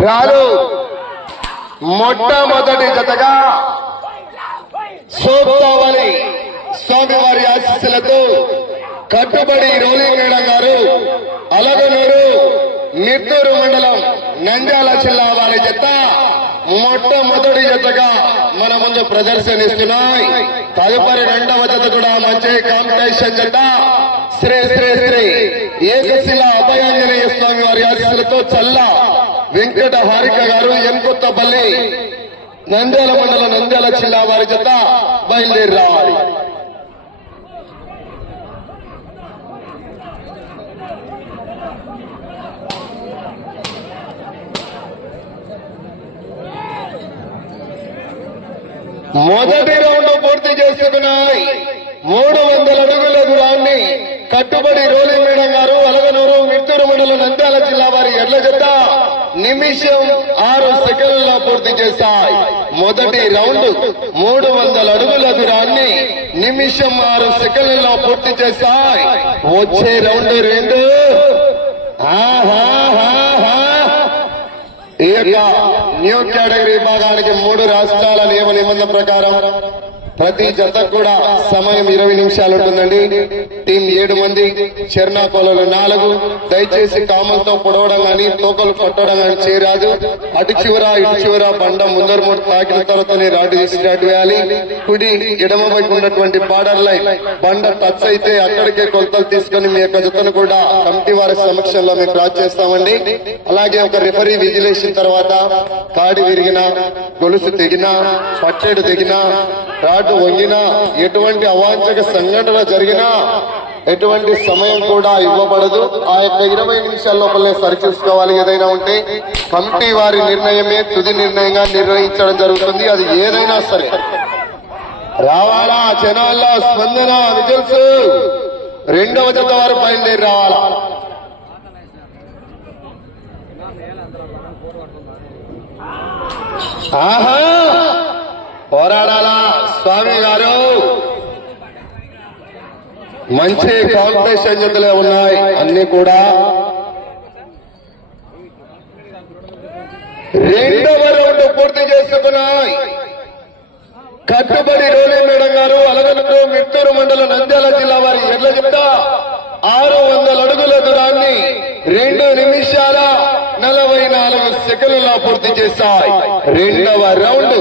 రాలు మొట్టమొదటి జతగా సోపావళి స్వామివారి ఆశీస్సులతో కట్టుబడి రోలింగ్ మేడం గారు అలగనూరు మిత్తూరు మండలం నంద్యాల జిల్లా వారి జత మొట్టమొదటి జతగా మన ముందు ప్రదర్శనిస్తున్నాయి. తదుపరి రెండవ జత కూడా మంచి కాంపిటీషన్ జత. శ్రీ శ్రీ శ్రీ ఏకశిల అభయాంజనేయ స్వామి వారి ఆశీస్సులతో చల్ల వెంకట హారిక గారు ఎన్కొత్తపల్లి నంద్యాల మండలం నంద్యాల జిల్లా వారి జత బయలుదేరి రావాలి మొదటి రౌండ్ పూర్తి చేసుకున్నాయి మూడు వందల అడుగుల దూరాన్ని కట్టుబడి రోలింగ్ మేడం గారు అలగనూరు మిత్తూరు మండలం నంద్యాల జిల్లా వారి ఎడ్ల జత నిమిషం ఆరు సెకండ్లలో పూర్తి చేశాయి. మొదటి రౌండ్ మూడు వందల అడుగుల దూరాన్ని నిమిషం ఆరు సెకండ్లలో పూర్తి చేశాయి. వచ్చే రౌండ్ రెండు. ఆహా. ఈ యొక్క న్యూ కేటగిరీ విభాగానికి మూడు రాష్ట్రాల నియమ నిబంధన ప్రకారం ప్రతి జత కూడా సమయం ఇరవై నిమిషాలు ఉంటుందండి. టీం ఏడు మంది చెర్నాకోలలు నాలుగు. దయచేసి కామలతో పొడవడం గాని తోకలు పట్టడం గాని చేయరాదు. అటు చివర ఇటు చివర బండ ముందర మూడు తాకిన తర్వాతనే రాటు తీసి రాటు వేయాలి. కుడి ఎడమ వైపు ఉన్నటువంటి బార్డర్ లైన్ బండ టచ్ అయితే అక్కడికే కొలతలు తీసుకొని మీ యొక్క జతను కూడా కమిటీ వారి సమక్షంలో మేము క్రాస్ చేస్తామండి. అలాగే ఒక రిఫరీ విజిలేషన్ తర్వాత కాడి విరిగిన గొలుసు తెగినా పట్టెడు తెగినా రాటు వంగినా ఎటువంటి అవాంఛక సంఘటన జరిగినా ఎటువంటి సమయం కూడా ఇవ్వబడదు. ఆ యొక్క ఇరవై నిమిషాల లోపలనే సరిచూసుకోవాలి. ఏదైనా ఉంటే కమిటీ వారి నిర్ణయమే తుది నిర్ణయంగా నిర్ణయించడం జరుగుతుంది. అది ఏదైనా సరే. రావాలా? జనాల్లో స్పందన విజల్స్. రెండవ జత వారు బయలుదేరి రావాలా? ఆహా! పోరాడాలా? స్వామి గారు? మంచి కాంపిటీషన్ జతలే ఉన్నాయి. అన్ని కూడా రెండవ రౌండ్ పూర్తి చేసుకున్నాయి. కట్టుబడి రోలే మేడం గారు అలగనూరు మిత్తూరు మండలం నంద్యాల జిల్లా వారి ఎడ్ల చెప్తా. ఆరు వందల అడుగుల దూరాన్ని రెండు నిమిషాల నలభై నాలుగు సెకండ్లలో పూర్తి చేశాయి. రెండవ రౌండ్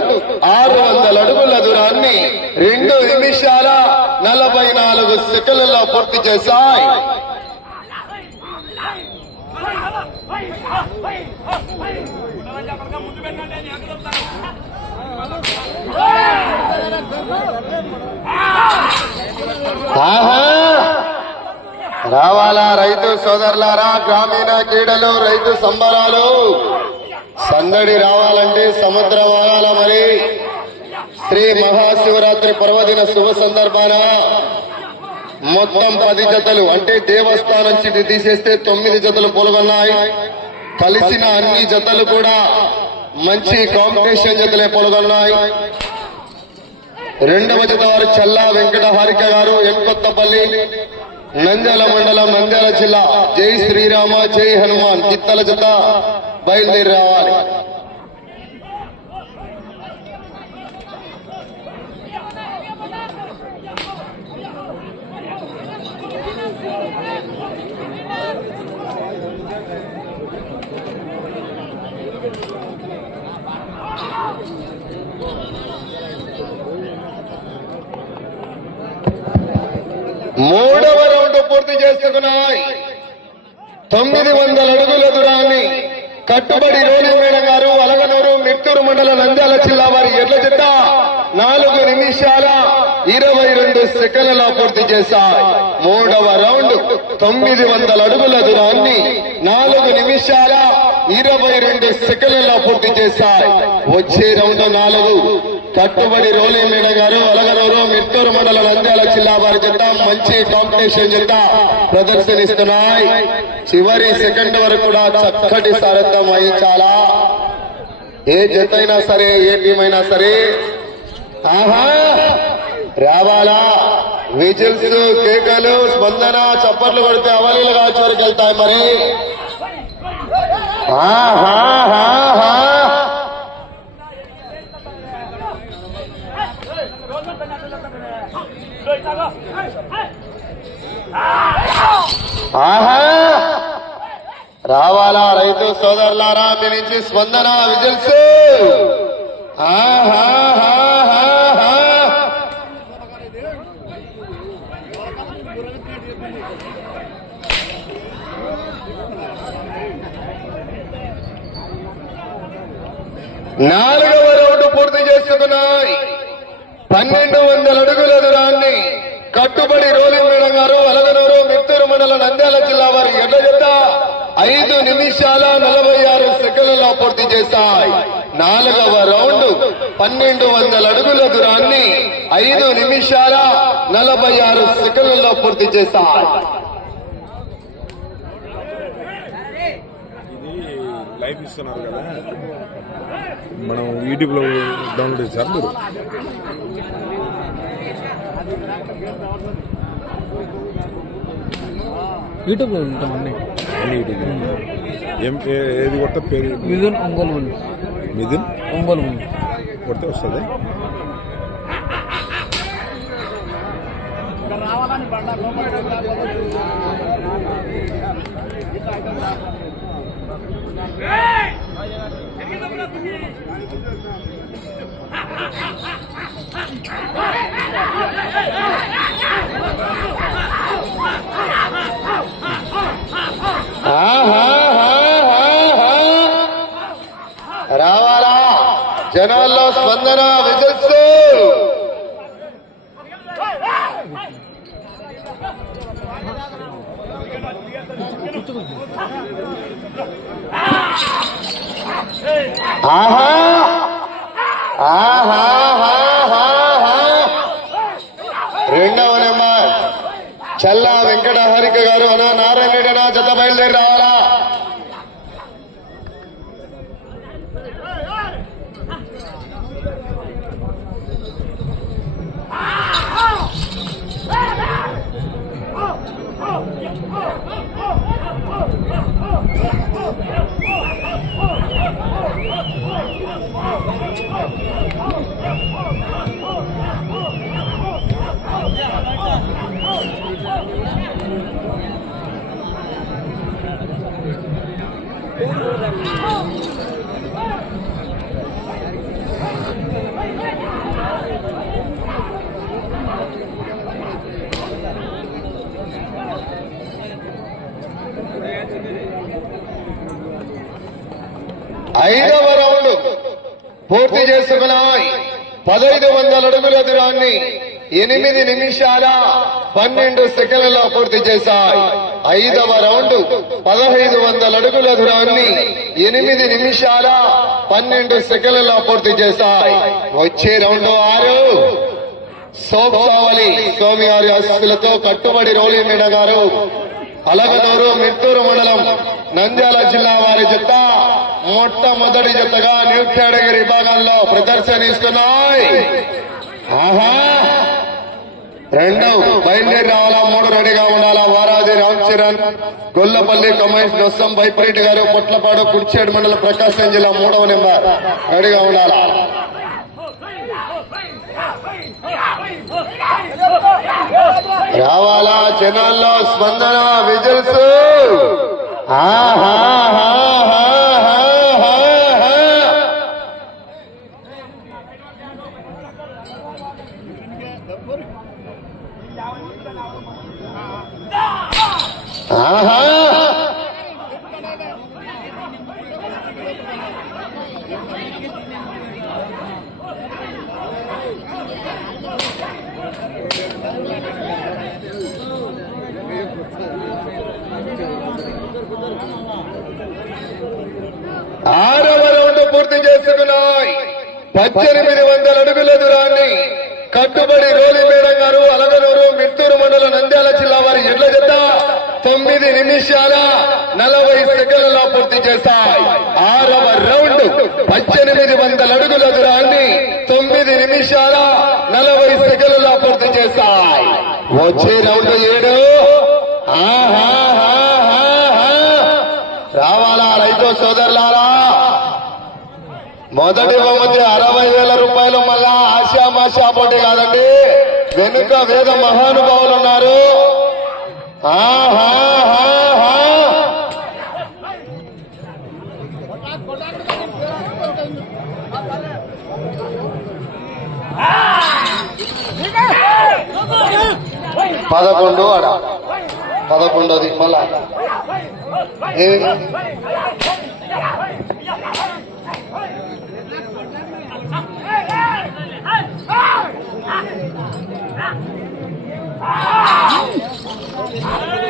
ఆరు వందల అడుగుల దూరాన్ని రెండు నిమిషాల నలభై నాలుగు సెకండ్లలో పూర్తి చేశాయి. రావాలా రైతు సోదరులారా? గ్రామీణ క్రీడలు రైతు సంబరాలు. సందడి రావాలంటే సముద్రం ఆగాల మరి. శ్రీ మహాశివరాత్రి పర్వదిన శుభ సందర్భాన మొత్తం పది జతలు అంటే దేవస్థానం నుంచి తీసేస్తే తొమ్మిది జతలు పాల్గొన్నాయి. కలిసిన అన్ని జతలు కూడా మంచి కాంపిటీషన్ జతలే పాల్గొన్నాయి. రెండవ జత వారు చల్లా వెంకట హారిక గారు ఎంకొత్తపల్లి నంద్యాల మండలం నంద్యాల జిల్లా. జై శ్రీరామ జై హనుమాన్. చిత్తల జత బయలుదేరి రావాలి మూడవ రౌండ్ పూర్తి చేసుకున్నాయి. తొమ్మిది వందల అడుగుల దూరాన్ని కట్టుబడి రోని గారు అలగనూరు మిత్తూరు మండల నంద్యాల జిల్లా వారి ఎడ్ల జత నాలుగు నిమిషాల ఇరవై రెండు సెకండ్లలో పూర్తి చేశారు మూడవ రౌండ్ తొమ్మిది వందల అడుగుల దూరాన్ని నాలుగు నిమిషాల ఇరవై రెండు సెకండ్లలో పూర్తి చేశాయి. వచ్చే రౌండ్ నాలుగు. కట్టుబడి రోలే మీడ గారు అలగనూరు మిత్తూరు మండలం నంద్యాల జిల్లా వారి జత మంచి కాంపిటీషన్ జత ప్రదర్శనిస్తున్నాయి. చివరి సెకండ్ వరకు కూడా చక్కటి సారథ్యం వహించాలా? ఏ జత అయినా సరే ఏ టీం అయినా సరే. ఆహా! రావాలా? విజిల్స్ కేకలు స్పందన చప్పట్లు కొడితే అవలీలు కావచ్చు వరకు వెళ్తాయి మరి. ఆహా! ఆహా! రావాలా రైతు సోదరులారా? మీ నుంచి స్పందన విజిల్స్! నాలుగవ రౌండ్ పూర్తి చేసుకున్నాయి. పన్నెండు వందల అడుగుల దూరాన్ని కట్టుబడి రోలింగ్ మేడం గారు అలగనూరు మిత్తూరు మండల నంద్యాల జిల్లా వారి ఎడ్ల జత ఐదు నిమిషాల నలభై ఆరు సెకండ్లలో పూర్తి చేశాయి. నాలుగవ రౌండ్ పన్నెండు వందల అడుగుల దూరాన్ని ఐదు నిమిషాల నలభై ఆరు సెకండ్లలో పూర్తి చేశాయి. లైవ్ ఇస్తున్నారు కదా. మనం యూట్యూబ్లో డౌన్లోడ్ చేశారు యూట్యూబ్లో ఉంటాం అన్నీ అన్ని యూట్యూబ్ ఏం ఏ- ఏది కొట్ట పేరు మిథున్ ఒంగోలు ఉంది మిథున్ ఒంగోలు ఉంది కొడితే వస్తుంది జనాల్లో స్పందన విజిల్స్ ఆహా! ఆహా! ఐదవ రౌండ్ పూర్తి చేసుకున్నాయి పదహైదు వందల అడుగుల దూరాన్ని ఎనిమిది నిమిషాల పన్నెండు సెకండ్లలో పూర్తి చేశాయి. ఐదవ రౌండ్ పదహైదు వందల అడుగుల దూరాన్ని ఎనిమిది నిమిషాల పన్నెండు సెకండ్లలో పూర్తి చేశాయి వచ్చే రౌండ్ ఆరు. సోప్ స్వామివారి స్వామి వారి ఆశీస్సులతో కట్టుబడి రౌలి మీడ గారు. అలగనూరు మిత్తూరు మండలం నంద్యాల జిల్లా వారి జత మొట్టమొదటి జతగా న్యూ కేటగిరీ విభాగంలో ప్రదర్శనిస్తున్నాయి. ఆహా! రెండు బయలుదేరి రావాలా? మూడు రెడీగా చరణ్ గొల్లపల్లి కమేష్ నొస్సం వైపరెడ్డి గారు పొట్లపాడు కుర్చేడు మండల ప్రకాశం జిల్లా మూడవ నెంబర్. రెడీగా ఉండాలి? రావాలా జనాల్లో స్పందన విజిల్స్? ఆహా. తొమ్మిది నిమిషాల నలభై సెకండ్లలో పూర్తి చేశాయి ఆరవ రౌండ్ పద్దెనిమిది వందల అడుగుల దూరాన్ని తొమ్మిది నిమిషాల నలభై సెకండ్లలో పూర్తి చేశాయి వచ్చే రౌండ్ ఏడు. రావాలా రైతు సోదరులారా? మొదటి బహుమతి అరవై వేల రూపాయలు మళ్ళా ఆశామాషా పోటీ కాదండి. వెనుక వేద మహానుభావులు ఉన్నారు. పదకొండు ఆడ పదకొండోది మళ్ళా 아!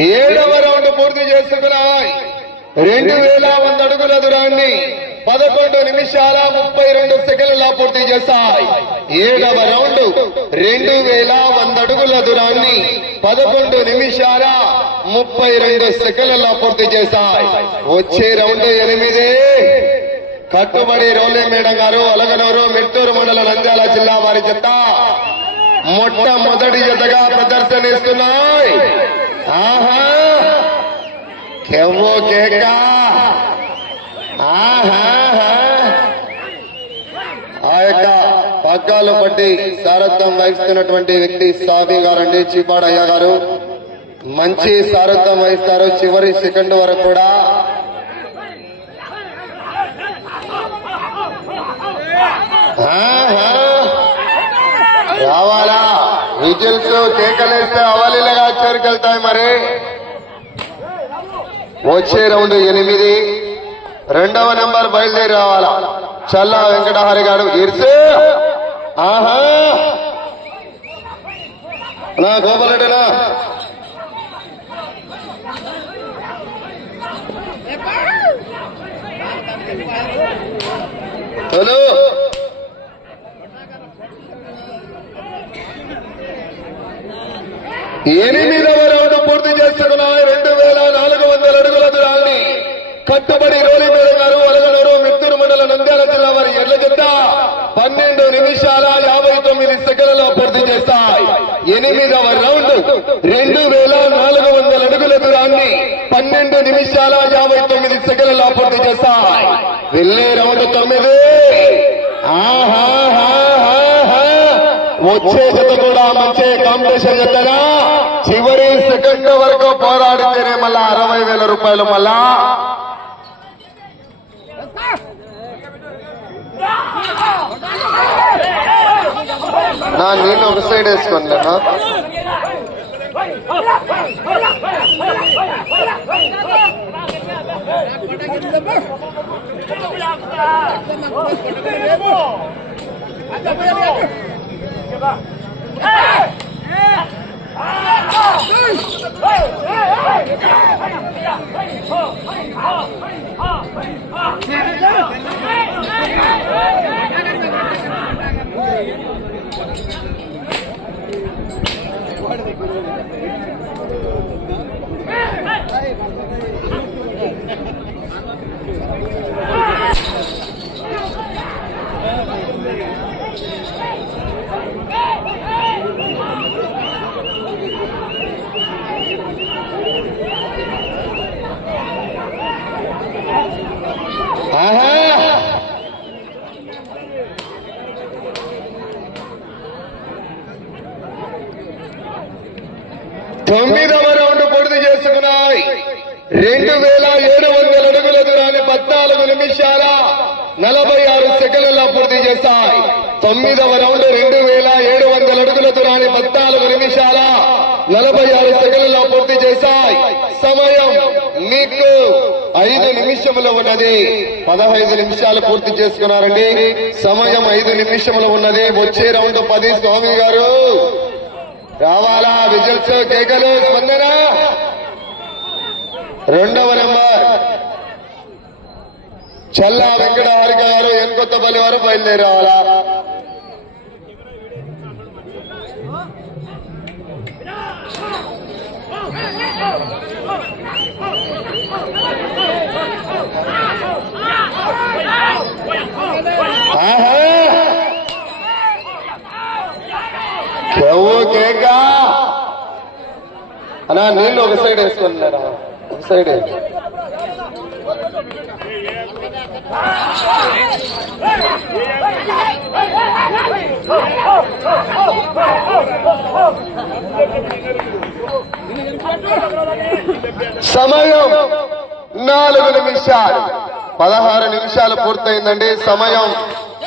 ఏడవ రౌండ్ పూర్తి చేసుకున్నాయి. రెండు వేల వంద అడుగుల దూరాన్ని పదకొండు నిమిషాల ముప్పై రెండు సెకండ్ల పూర్తి చేశాయి. ఏడవ రౌండ్ రెండు వేల వంద అడుగుల దూరాన్ని పదకొండు నిమిషాల ముప్పై రెండు సెకండ్ల పూర్తి చేశాయి. వచ్చే రౌండ్ ఎనిమిది. కట్టుబడి రౌలే మేడం గారు అలగనూరు మిట్టూరు మండల నంద్యాల జిల్లా వారి చెత్త మొట్టమొదటి జతగా ప్రదర్శనిస్తున్నాయి. ఆహా. కేవో కేక. ఆ యొక్క పగ్గాలు పట్టి సారత్వం వహిస్తున్నటువంటి వ్యక్తి స్వామి గారు అండి చిపాడయ్య గారు. మంచి సారత్వం వహిస్తారు చివరి సెకండ్ వరకు కూడా. రావాలా? విజిల్స్ కేకలేస్తే అవలీలగా చేరుకెళ్తాయి మరి. వచ్చే రౌండ్ ఎనిమిది. రెండవ నెంబర్ బయలుదేరి రావాలా. చల్లా వెంకటహరి గారు ఇర్సే! ఆహా! నా గోపాలరెడ్డినా? హలో ఎనిమిదవ రౌండ్ పూర్తి చేస్తున్నాయి రెండు వేల నాలుగు వందల అడుగుల దూరాన్ని కట్టుబడి రోలిమేడ గారు అలగనూరు మిత్తూరు మండలం నంద్యాల జిల్లా వారి ఎడ్ల జత పన్నెండు నిమిషాల యాభై తొమ్మిది సెకండ్లలో పూర్తి చేస్తాయి ఎనిమిదవ రౌండ్ రెండు వేల నాలుగు వందల అడుగుల దూరాన్ని పన్నెండు నిమిషాల యాభై తొమ్మిది సెకండ్లలో పూర్తి చేస్తాయి వెళ్ళే రౌండ్ తొమ్మిది. ఆహా! వచ్చేసేది కూడా మంచి కాంపిటీషన్ చెప్తారా చివరి సెకండ్ వరకు పోరాడితేనే మళ్ళా అరవై వేల రూపాయలు మళ్ళా నా నేను ఒక సైడ్ వేసుకోలేనా అదే 二一二一二 నలభై ఆరు సెకండ్ల పూర్తి చేశాయి తొమ్మిదవ రౌండ్ రెండు వేల ఏడు వందల అడుగుల దూరాన్ని పద్నాలుగు నిమిషాల నలభై ఆరు సెకండ్ల పూర్తి చేశాయి సమయం మీకు ఐదు నిమిషములు ఉన్నది. పదహైదు నిమిషాలు పూర్తి చేసుకున్నారండి. సమయం ఐదు నిమిషములు ఉన్నది. వచ్చే రౌండ్ పది స్వామి గారు. రావాలా? విజల్స్ కేకలు స్పందన? రెండవ నెంబర్. చల్లా వెంకట హారిక గారు ఎన్కొత్త వారు బయలుదేరి రావాలా అన్నా నీళ్ళు ఒక సైడ్ వేసుకున్నారా ఒక సైడ్ సమయం నాలుగు నిమిషాలు. పదహారు నిమిషాలు పూర్తయిందండి. సమయం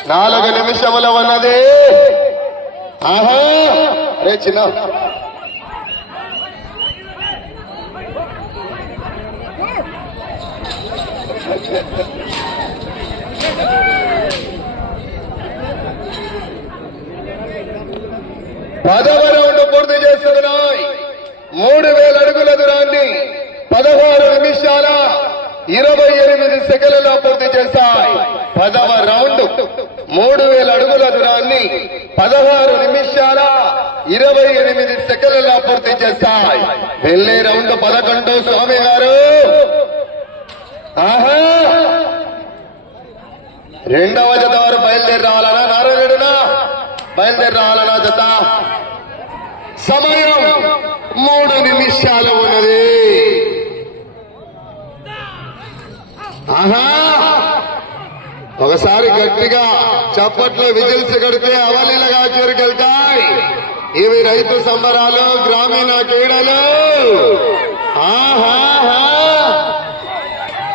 నాలుగు నిమిషముల ఉన్నది. ఆహా! రే చిన్న పదవ రౌండ్ పూర్తి చేస్తున్నాయి. మూడు వేల అడుగుల దూరాన్ని పదహారు నిమిషాల ఇరవై ఎనిమిది సెకండ్లలో పూర్తి చేశాయి. పదవ రౌండ్ మూడు వేల అడుగుల దూరాన్ని పదహారు నిమిషాల ఇరవై ఎనిమిది సెకండ్లలో పూర్తి చేశాయి. వెళ్ళే రౌండ్ పదకొండు స్వామి గారు. ఆహా! రెండవ జత వారు బయలుదేరి రావాలనా నారాయణుడునా? బయలుదేరి రావాలనా జత? సమయం మూడు నిమిషాలు ఉన్నది. ఆహా! ఒకసారి గట్టిగా చప్పట్లో విజిల్స్ కడితే అవలీలగా చేరుకెళ్తాయి. ఇవి రైతు సంబరాలు గ్రామీణ క్రీడలు. ఆహా!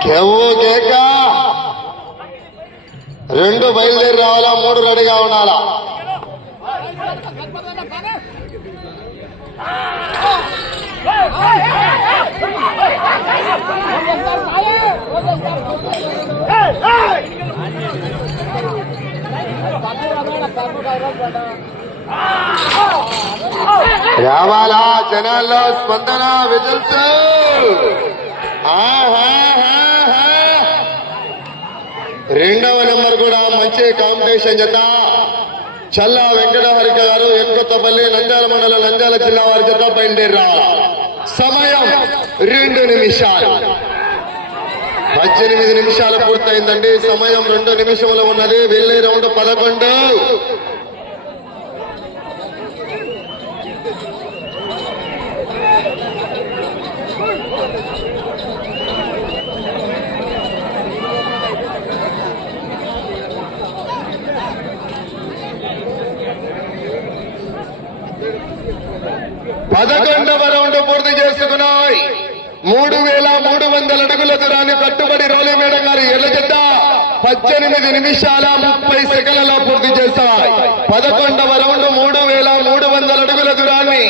కెవ్వు కేక. రెండు బయలుదేరి రావాలా? మూడు రెడీగా ఉండాలా? రావాలా జనాల్లో స్పందన విజల్స్? రెండవ నెంబర్ కూడా మంచి కాంపిటీషన్ జత చల్లా వెంకటహరిక గారు ఎంకొత్తపల్లి నంద్యాల మండలం నంద్యాల జిల్లా వారి చేత బయలుదేరి రావాలా సమయం రెండు నిమిషాలు. పద్దెనిమిది నిమిషాలు పూర్తయిందండి. సమయం రెండు నిమిషంలో ఉన్నది. వెళ్ళే రౌండ్ పదకొండు. పదకొండవ రౌండ్ మూడు వేల మూడు వందల అడుగుల దూరాన్ని కట్టుబడి రోలిమేడ గారి గారు పద్దెనిమిది నిమిషాల ముప్పై సెకండ్లలో పూర్తి చేశాయి పదకొండవ రౌండ్ మూడు వేల మూడు వందల అడుగుల దూరాన్ని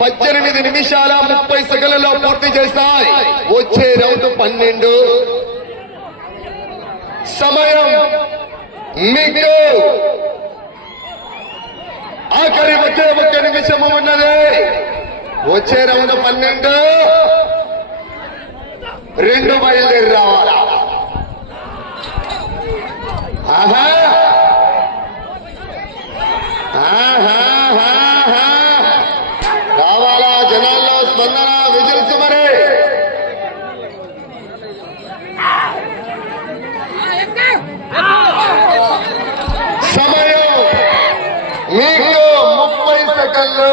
పద్దెనిమిది నిమిషాల ముప్పై సెకండ్లలో పూర్తి చేశాయి వచ్చే రౌండ్ పన్నెండు. సమయం మీకు. ఆఖరి వచ్చే ఒక్క నిమిషము ఉన్నది. వచ్చే రౌండ్ పన్నెండు. రెండు బయలుదేరి రావాలా ఆహా రావాలా జనాల్లో స్పందన విజిల్స్ మరి! సమయం! మీకు ముప్పై సెకండ్లు!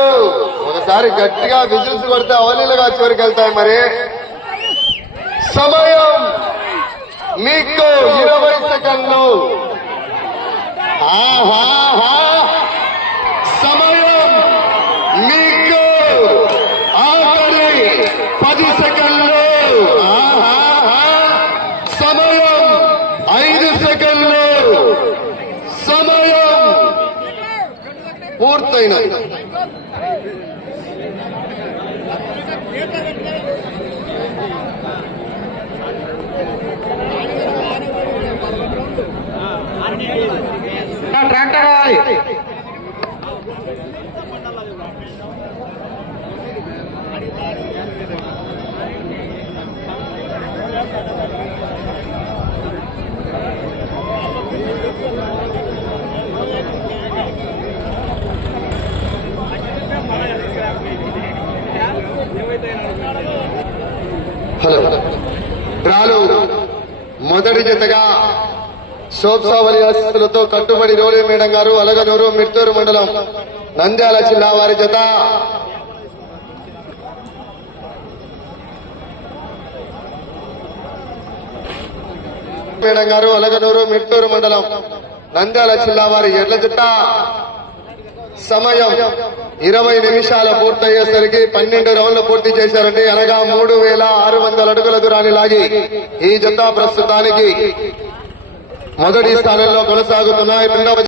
ఒకసారి గట్టిగా విజిల్స్ కొడితే అవలీలుగా చివరికి వెళ్తాయి మరి. సమయం మీకు ఇరవై సెకండ్లు. సమయం మీకు ఆఖరి పది సెకండ్లు. సమయం ఐదు సెకండ్లు. సమయం పూర్తయిన ట్రాక్టర్ రాయ్ హలో డ్రాలు మొదటి జతగా శోభసావలి ఆశీస్సులతో కట్టుబడి రోలి మేడం గారు అలగనూరు మిట్టూరు మండలం నంద్యాల జిల్లా వారి జత. మేడం గారు అలగనూరు మిట్టూరు మండలం నంద్యాల జిల్లా వారి ఎడ్ల జత. సమయం ఇరవై నిమిషాల పూర్తయ్యేసరికి పన్నెండు రౌండ్లు పూర్తి చేశారండి. అనగా మూడు వేల ఆరు వందల అడుగుల దూరాన్ని లాగి ఈ జత ప్రస్తుతానికి మొదటి స్థానంలో కొనసాగుతున్నాయి. రెండవ